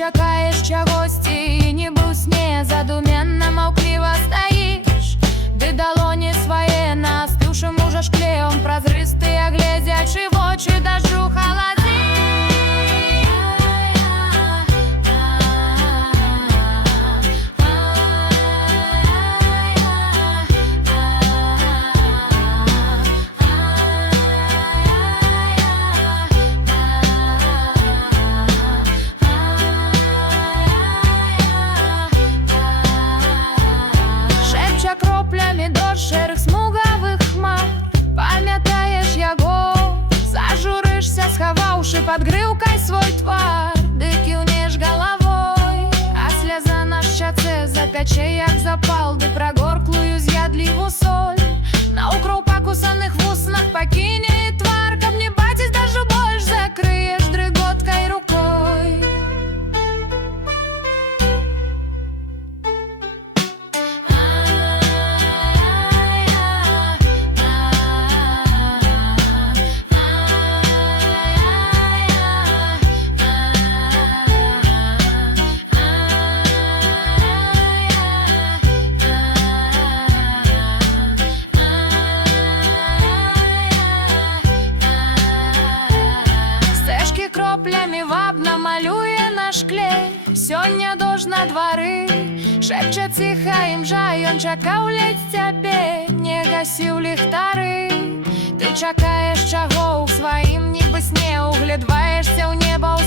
чакаеш чагосьці, нібы ў сне задуменна маўкліва стаіш. Ды далоні свае на астыўшым ужо шкле, он празрыстыя гледзячы вочы дажджу халадзіць. Кроплямі дощ шэрых смугавых хмар. Памятаеш яго, зажурышся, схаваўшы пад грыўкай свой твар. Ды кіўнеш галавой, а сляза на шчацэ запячэ, як запал, ды прагорклую з'ядліву соль на ўкроў пакусаных вуснах пакіне твар. Каб не бачыць дажджу больш, закрыеш дрыготкай рукой. Кроплямі вабна малюе на шкле. Сёння дождж на двары, шэпча ціха імжа, ён чакаў ледзь цябе, не гасіў ліхтары. Ты чакаеш чаго ў сваім нібы сне, углядваешся ў неба ў